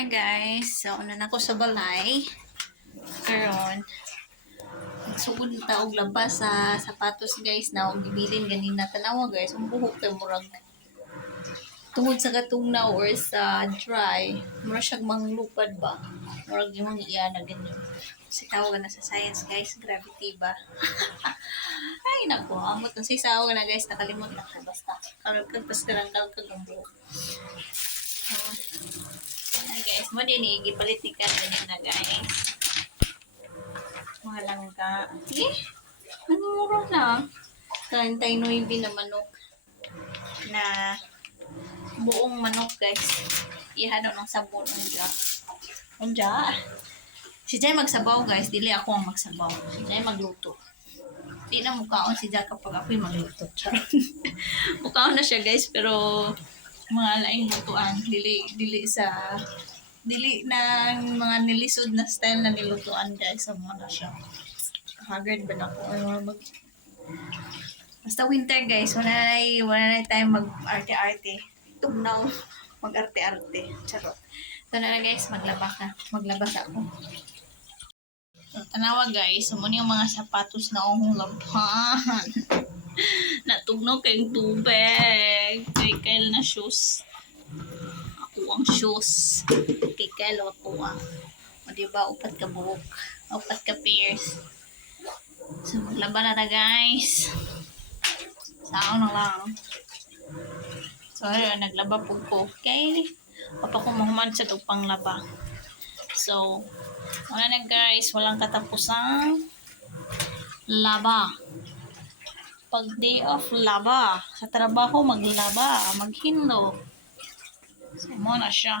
Hi guys, so na nako sa balay karon sugod ta og labas sa sapatos guys na og gibilin ganina tanawa guys ang buhok kay murag tungod sa katungnaw or sa dry mura siyang manglupad ba murag imong iya na ganyan si tawag na sa science guys gravity ba. Ay nako amot ang sisaw na guys nakalimot na ko basta kalkag basta lang kalkag ang buhok. Ay guys, mo din gipalit ni kan na guys. Mga langka. Eh, ang mura na. 39 na manok na buong manok guys. Ihano ng sabon unja. Unja. Si Jay magsabaw guys, dili ako ang magsabaw. Si Jay magluto. Di na mukhaon si Jay kapag ako'y magluto. Charot. Mukhaon na siya guys, pero mga laing lutuan dili na mga nilisod na style na nilutuan guys sa mga na siya haggard ba na ako basta winter guys wala na tayo mag arte-arte tugnaw mag arte-arte charot so na guys maglabas ako so, tanawa guys mo yung mga sapatos na ohong labahan natugnaw kayong tubig kay Kyle na shoes ako ang shoes kay Kyle ako o diba upat ka buhok upat ka pairs so maglaban na guys saan na lang so ayun naglaba po ko okay papa ko mahuman sa tupang laba so wala na guys walang katapusang laba pag day off laba sa trabaho maglaba maghindo so mo na siya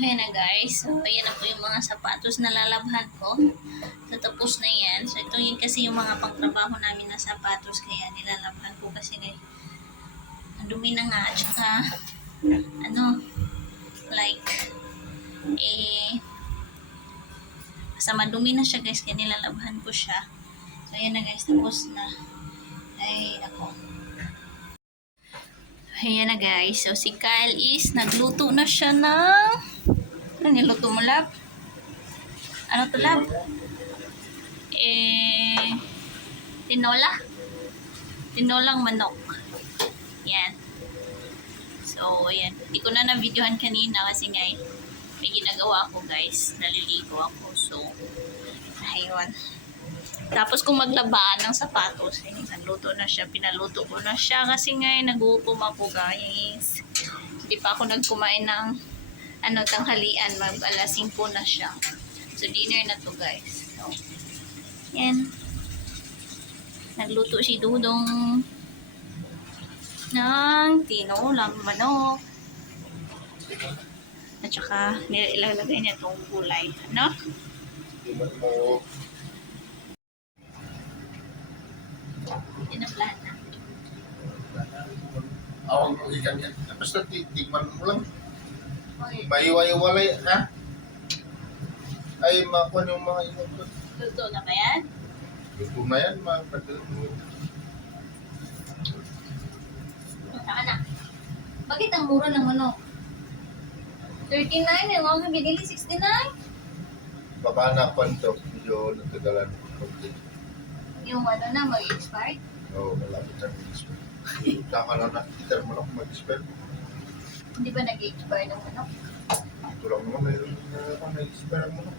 Ayan na guys. So, ayan na po yung mga sapatos na lalabhan ko. So, tapos na yan. So, ito yun kasi yung mga pangtrabaho namin na sapatos. Kaya nilalabhan ko kasi ang dumi na nga. At saka, ano, like, basta madumi na siya guys. Kaya nilalabhan ko siya. So, ayan na guys. Tapos na. Ay, ako. Ayan na guys. So, si Kyle is nagluto na siya ng... Ano niluto mo, lab? Ano to, lab? Tinola? Tinolang manok. Yan. So, ayan. Hindi ko na na-videohan kanina kasi nga may ginagawa ako guys. Naliligo ako. So, ayun. Tapos kung maglabaan ng sapatos, nagluto na siya. Pinaluto ko na siya kasi nga nagutom ako guys. Hindi pa ako nagkumain ng tanghalian, mag-alas 5 na siya. So, dinner na to guys. So, yan. Nagluto si Dudong ng tinolang manok. At saka, nilalagay niya itong gulay. Ano? Tinaplan na. Awang ikan yan. basta titikman mo lang. Okay. Maiwa-iwalay, ha? Ay, makuha yung mga inong ko. Luto na ba yan? Luto na yan, mga padala mo. Saka na. Bakit ang mura ng manok? 39, yung mga binili 69. Baka na pa nito, medyo natagalan. Okay. Yung ano na, mag-expire. Oo, malapit na mag-expire. Saka lang nakikita mo lang kung mag-expire. Hindi ba nag-expire ng manok? Ito lang naman, mayroon na nag-expire mo lang.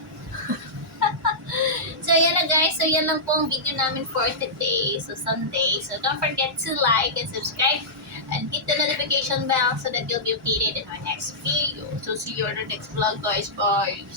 So, yan na guys. So, yan lang po ang video namin for today. So, Sunday. So, don't forget to like and subscribe and hit the notification bell so that you'll be updated in our next video. So, see you on our next vlog guys. Bye!